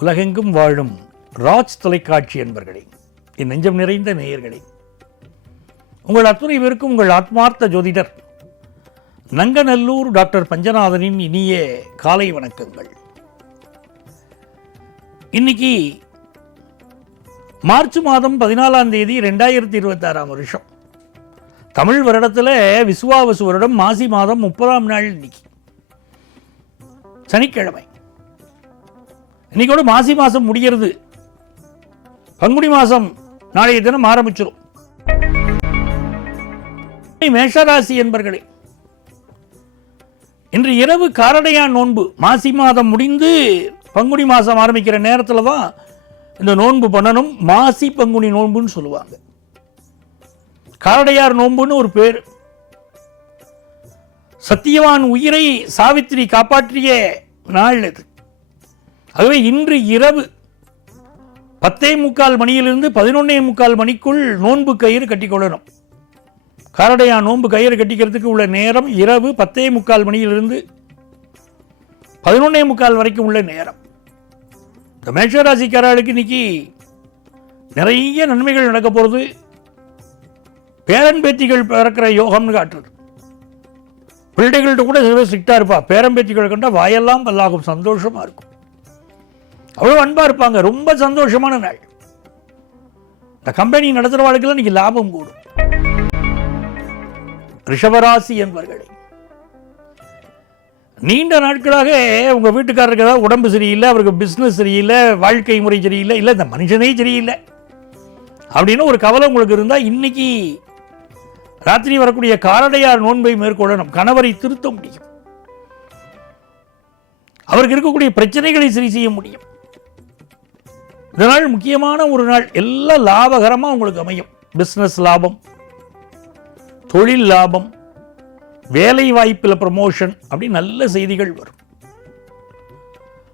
உலகெங்கும் வாழும் ராஜ் தொலைக்காட்சி என்பர்களே, என் நெஞ்சம் நிறைந்த நேயர்களே, உங்கள் அத்துணை பேருக்கும் உங்கள் ஆத்மார்த்த ஜோதிடர் நங்கநல்லூர் டாக்டர் பஞ்சநாதனின் இனிய காலை வணக்கங்கள். இன்னைக்கு மார்ச் மாதம் 14ஆம் தேதி 2026 வருஷம், தமிழ் வருடத்தில் விசுவாவசு வருடம் மாசி மாதம் 30ஆம் நாள். இன்னைக்கு சனிக்கிழமை. இன்னைக்கோட மாசி மாதம் முடிகிறது. பங்குனி மாதம் நாளைய தினம் ஆரம்பிச்சிடும். மேஷராசி என்பர்களே, இன்று இரவு காரடையான் நோன்பு. மாசி மாதம் முடிந்து பங்குனி மாதம் ஆரம்பிக்கிற நேரத்தில் தான் இந்த நோன்பு பண்ணணும். மாசி பங்குனி நோன்புன்னு சொல்லுவாங்க. காரடையார் நோன்புன்னு ஒரு பேர். சத்தியவான் உயிரை சாவித்திரி காப்பாற்றிய நாள் அது. ஆகவே இன்று இரவு 10:45 மணியிலிருந்து 11:45 மணிக்குள் நோன்பு கயிறு கட்டிக்கொள்ளணும். காரடையான் நோன்பு கயிறு கட்டிக்கிறதுக்கு உள்ள நேரம் இரவு 10:45 மணியிலிருந்து 11:45 வரைக்கும் உள்ள நேரம். இந்த மேஷராசிக்காரர்களுக்கு இன்னைக்கு நிறைய நன்மைகள் நடக்க போகிறது. பேரன்பேத்திகள் பிறக்கிற யோகம்னு காட்டுறது. பிள்ளைகள்கிட்ட கூட சில ஸ்ட்ரிக்டாக இருப்பா. பேரம்பேத்திகள் கண்டா வாயெல்லாம் பல்லாகும், சந்தோஷமாக இருக்கும். அவ்வளோ அன்பாக இருப்பாங்க. ரொம்ப சந்தோஷமான நாள். இந்த கம்பெனி நடத்துகிறவாளுக்கெல்லாம் இன்னைக்கு லாபம் கூடும். ரிஷபராசி என்பவர்களே, நீண்ட நாட்களாக உங்கள் வீட்டுக்காரருக்கு ஏதாவது உடம்பு சரியில்லை, அவருக்கு பிஸ்னஸ் சரியில்லை, வாழ்க்கை முறை சரியில்லை, இல்லை இந்த மனுஷனே சரியில்லை அப்படின்னு ஒரு கவலை உங்களுக்கு இருந்தால் இன்னைக்கு ராத்திரி வரக்கூடிய காரடையார் நோன்பை மேற்கொள்ளணும். கணவரை திருத்த முடியும். அவருக்கு இருக்கக்கூடிய பிரச்சனைகளை சரி செய்ய முடியும். இந்த நாள் முக்கியமான ஒரு நாள். எல்லாம் லாபகரமாக உங்களுக்கு அமையும். பிஸ்னஸ் லாபம், தொழில் லாபம், வேலை வாய்ப்பில் ப்ரமோஷன், அப்படி நல்ல செய்திகள் வரும்.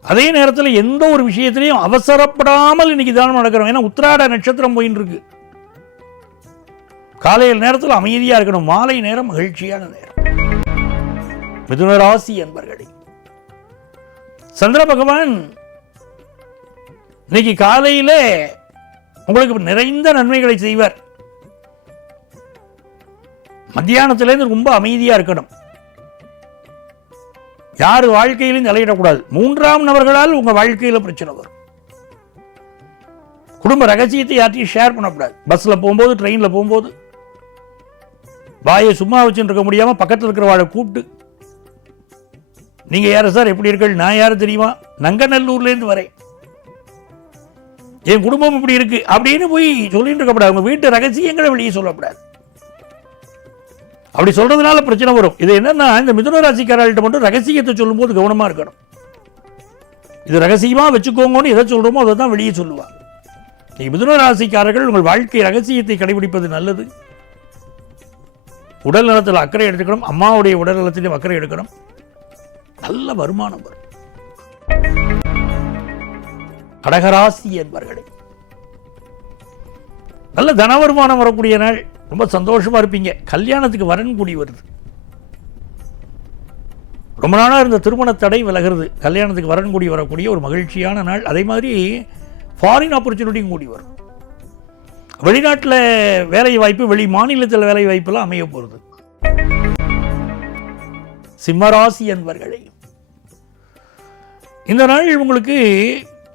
அதே நேரத்தில் எந்த ஒரு விஷயத்திலையும் அவசரப்படாமல் இன்னைக்கு தானம் நடக்கிறோம். ஏன்னா உத்திராட நட்சத்திரம் போயின்னு இருக்கு. காலையில் நேரத்தில் அமைதியாக இருக்கணும். மாலை நேரம் மகிழ்ச்சியான நேரம். மிதுனராசி என்பர்களே, சந்திர பகவான் இன்னைக்கு காலையில் உங்களுக்கு நிறைந்த நன்மைகளை செய்வார். மத்தியானத்திலேருந்து ரொம்ப அமைதியாக இருக்கணும். யார் வாழ்க்கையிலும் தலையிடக்கூடாது. 3ஆம் நபர்களால் உங்கள் வாழ்க்கையில் பிரச்சனை வரும். குடும்ப ரகசியத்தை யார்ட்டையும் ஷேர் பண்ணக்கூடாது. பஸ்ஸில் போகும்போது, ட்ரெயினில் போகும்போது வாயை சும்மா வச்சுட்டு இருக்க முடியாமல் பக்கத்தில் இருக்கிறவாளை கூப்பிட்டு, நீங்கள் யார் சார், எப்படி இருக்கீங்க, நான் யார் தெரியுமா, நங்கநல்லூர்லேருந்து வரேன், என் குடும்பம் இப்படி இருக்கு அப்படின்னு போய் சொல்லிட்டு இருக்கக்கூடாது. உங்கள் வீட்டு ரகசியங்களை வெளியே சொல்லக்கூடாது. அப்படி சொல்றதுனால பிரச்சனை வரும். இது என்னன்னா, இந்த மிதுன ராசிக்காரர்கள்ட்ட மட்டும் ரகசியத்தை சொல்லும்போது கவனமாக இருக்கணும். இது ரகசியமாக வச்சுக்கோங்கன்னு எதை சொல்கிறோமோ அதை தான் வெளியே சொல்லுவாங்க. நீங்கள் மிதுன ராசிக்காரர்கள் உங்கள் வாழ்க்கை ரகசியத்தை கடைபிடிப்பது நல்லது. உடல் நலத்தில் அக்கறை எடுத்துக்கணும். அம்மாவுடைய உடல் நலத்திலும் அக்கறை எடுக்கணும். நல்ல வருமானம் வரும். கடகராசி என்பவர்களே, நல்ல தன வருமானம் வரக்கூடிய நாள். ரொம்ப சந்தோஷமா இருப்பீங்க. கல்யாணத்துக்கு வரன் கூடி வருது. ரொம்ப நாளாக இருந்த திருமண தடை விலகிறது. கல்யாணத்துக்கு வரன் கூடி வரக்கூடிய ஒரு மகிழ்ச்சியான நாள். அதே மாதிரி ஃபாரின் ஆப்பர்ச்சுனிட்டியும் கூடி வரும். வெளிநாட்டில் வேலை வாய்ப்பு, வெளி மாநிலத்தில் வேலை வாய்ப்பெல்லாம் அமைய போகிறது. சிம்மராசி என்பவர்களே, இந்த நாள் உங்களுக்கு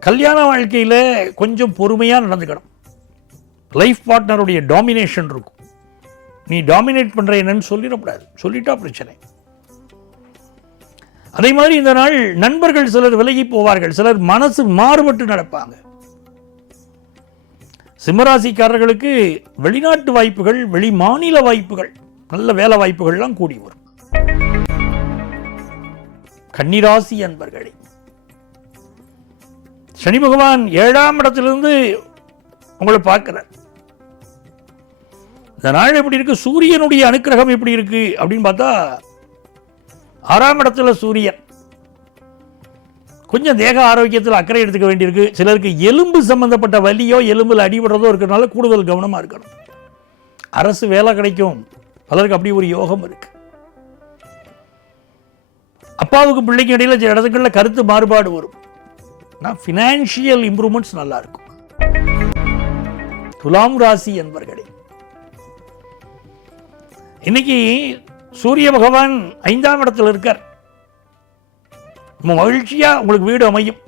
கல்யாண வாழ்க்கையில் கொஞ்சம் பொறுமையாக நடந்துக்கணும். லைஃப் பார்ட்னருடைய டாமினேஷன் இருக்கும். நீ டாமினேட் பண்ணுற என்னன்னு சொல்லிடக்கூடாது. சொல்லிட்டா பிரச்சனை. அதே மாதிரி இந்த நாள் நண்பர்கள் சிலர் விலகி போவார்கள். சிலர் மனசு மாறுபட்டு நடப்பாங்க. சிம்மராசிக்காரர்களுக்கு வெளிநாட்டு வாய்ப்புகள், வெளி மாநில வாய்ப்புகள், நல்ல வேலை வாய்ப்புகள்லாம் கூடி வரும். கன்னிராசி அன்பர்களே, சனி பகவான் 7ஆம் இடத்திலிருந்து உங்களை பார்க்கிறார். இந்த நாள் எப்படி இருக்கு, சூரியனுடைய அனுக்கிரகம் எப்படி இருக்கு அப்படின்னு பார்த்தா 6ஆம் இடத்துல சூரியன். கொஞ்சம் தேக ஆரோக்கியத்தில் அக்கறை எடுத்துக்க வேண்டியிருக்கு. சிலருக்கு எலும்பு சம்பந்தப்பட்ட வலியோ எலும்பில் அடிபடுறதோ இருக்கிறதுனால கூடுதல் கவனமாக இருக்கணும். அரசு வேலை கிடைக்கும். பலருக்கு அப்படி ஒரு யோகம் இருக்கு. அப்பாவுக்கு பிள்ளைக்கு இடையில சில இடத்துக்குள்ள கருத்து மாறுபாடு வரும். ஃபினான்ஷியல் இம்ப்ரூவ்மெண்ட்ஸ் நல்லா இருக்கும். துலாம் ராசி என்பர்களே, இன்னைக்கு சூரிய பகவான் 5ஆம் இடத்தில் இருக்கார். மகிழ்ச்சியா உங்களுக்கு வீடு அமையும்.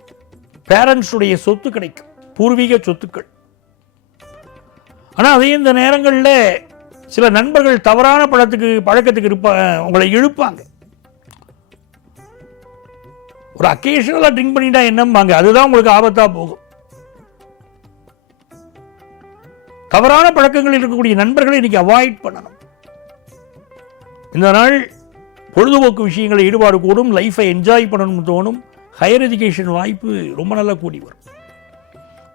பேரண்ட்ஸுடைய சொத்து கிடைக்கும், பூர்வீக சொத்துக்கள். ஆனால் அதே இந்த நேரங்களில் சில நண்பர்கள் தவறான பழக்கத்துக்கு உங்களை இழுப்பாங்க. ஒரு அக்கேஷனலாக ட்ரிங்க் பண்ணிட்டா என்னம்பாங்க, அதுதான் உங்களுக்கு ஆபத்தாக போகும். தவறான பழக்கங்களில் இருக்கக்கூடிய நண்பர்களை இன்னைக்கு அவாய்ட் பண்ணணும். இந்த நாள் பொழுதுபோக்கு விஷயங்களை ஈடுபாடு கூடும், லைஃப்பை என்ஜாய் பண்ணணும்னு தோணும். ஹையர் எஜுகேஷன் வாய்ப்பு ரொம்ப நல்லா கூடி வரும்.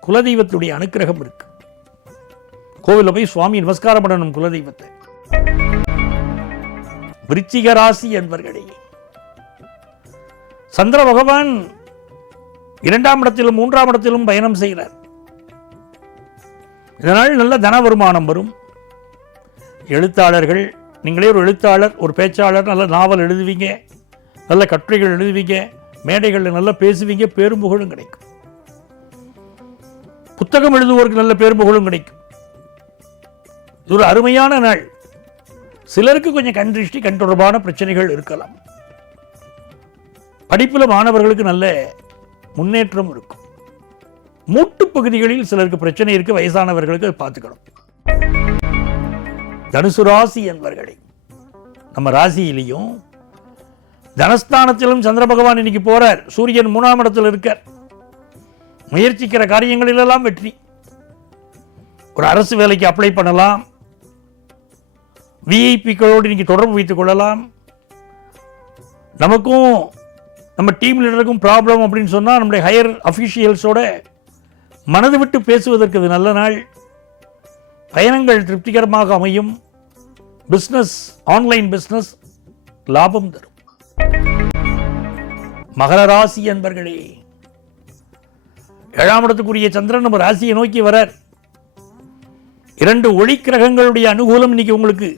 குலதெய்வத்துடைய அனுக்கிரகம் இருக்கு. கோவிலில் போய் சுவாமி நமஸ்காரம் பண்ணணும் குலதெய்வத்தை. விருச்சிக ராசி என்பர்களே, சந்திர பகவான் 2ஆம் இடத்திலும் 3ஆம் இடத்திலும் பயணம் செய்கிறார். இதனால் நல்ல தன வருமானம் வரும். எழுத்தாளர்கள், நீங்களே ஒரு எழுத்தாளர், ஒரு பேச்சாளர், நல்ல நாவல் எழுதுவீங்க, நல்ல கட்டுரைகள் எழுதுவீங்க, மேடைகளில் நல்லா பேசுவீங்க, பேரும் புகழும் கிடைக்கும். புத்தகம் எழுதுவோருக்கு நல்ல பேரும் புகழும் கிடைக்கும். இது ஒரு அருமையான நாள். சிலருக்கு கொஞ்சம் கண் திருஷ்டி, கண் தொடர்பான பிரச்சனைகள் இருக்கலாம். படிப்பில் மாணவர்களுக்கு நல்ல முன்னேற்றம் இருக்கும். மூட்டு பகுதிகளில் சிலருக்கு பிரச்சனை இருக்கு, வயசானவர்களுக்கு பார்த்துக்கணும். தனுசு ராசி என்பவர்களை, நம்ம ராசியிலையும் தனஸ்தானத்திலும் சந்திர பகவான் இன்னைக்கு போறார். சூரியன் 3ஆம் இடத்தில் இருக்கார். முயற்சிக்கிற காரியங்களிலெல்லாம் வெற்றி. ஒரு அரசு வேலைக்கு அப்ளை பண்ணலாம். விஐபிக்களோடு இன்னைக்கு தொடர்பு வைத்துக் கொள்ளலாம். நமக்கும் நம்ம டீம் லீடருக்கும் ப்ராப்ளம் அப்படின்னு சொன்னால் நம்முடைய ஹையர் அஃபீஷியல்ஸோட மனது விட்டு பேசுவதற்கு இது நல்ல நாள். பயணங்கள் திருப்திகரமாக அமையும். பிஸ்னஸ், ஆன்லைன் பிஸ்னஸ் லாபம் தரும். மகர ராசி என்பர்களே, 7ஆம் இடத்துக்குரிய சந்திரன் நம்ம ராசியை நோக்கி வரார். 2 ஒளி கிரகங்களுடைய அனுகூலம் இன்னைக்கு உங்களுக்கு.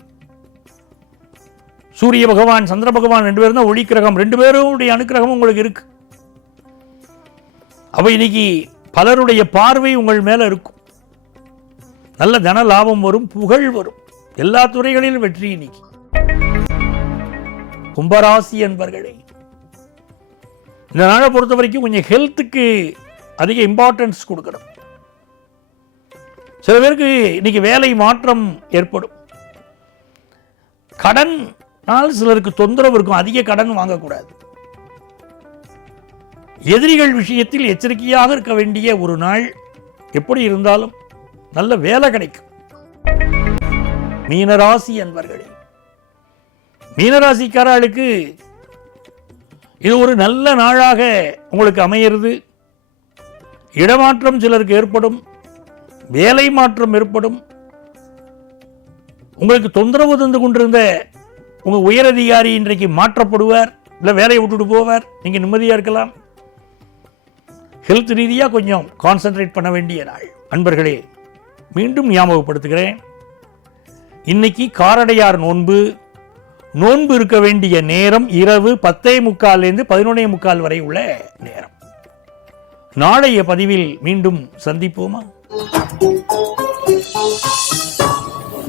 சூரிய பகவான், சந்திர பகவான் 2 பேரும் தான் ஒளி கிரகம். 2 பேருடைய அனுக்கிரகம் உங்களுக்கு இருக்கு. அப்ப இன்னைக்கு பலருடைய பார்வை உங்கள் மேல இருக்கும். நல்ல தன லாபம் வரும், புகழ் வரும். எல்லா துறைகளிலும் வெற்றி இன்னைக்கு. கும்பராசி என்பர்களே, இந்த நாளை பொறுத்த வரைக்கும் கொஞ்சம் ஹெல்த்துக்கு அதிக இம்பார்ட்டன்ஸ் கொடுக்கணும். சில பேருக்கு இன்னைக்கு வேலை மாற்றம் ஏற்படும். கடனால் சிலருக்கு தொந்தரவு இருக்கும். அதிக கடன் வாங்கக்கூடாது. எதிரிகள் விஷயத்தில் எச்சரிக்கையாக இருக்க வேண்டிய ஒரு நாள். எப்படி இருந்தாலும் நல்ல வேலை கிடைக்கும். மீனராசி என்பர்களே, மீனராசிக்காரர்களுக்கு இது ஒரு நல்ல நாளாக உங்களுக்கு அமையிறது. இடமாற்றம் சிலருக்கு ஏற்படும், வேலை மாற்றம் ஏற்படும். உங்களுக்கு தொந்தரவு தந்து கொண்டிருந்த உங்க உயரதிகாரி இன்றைக்கு மாற்றப்படுவார், இல்லை வேலையை விட்டுட்டு போவார். நீங்க நிம்மதியா இருக்கலாம். ஹெல்த் ரீதியாக கொஞ்சம் கான்சென்ட்ரேட் பண்ண வேண்டிய நாள். அன்பர்களே, மீண்டும் ஞாபகப்படுத்துகிறேன், இன்னைக்கு காரடையார் நோன்பு இருக்க வேண்டிய நேரம் இரவு 10:45 11:45 வரை உள்ள நேரம். நாளைய பதிவில் மீண்டும் சந்திப்போமா?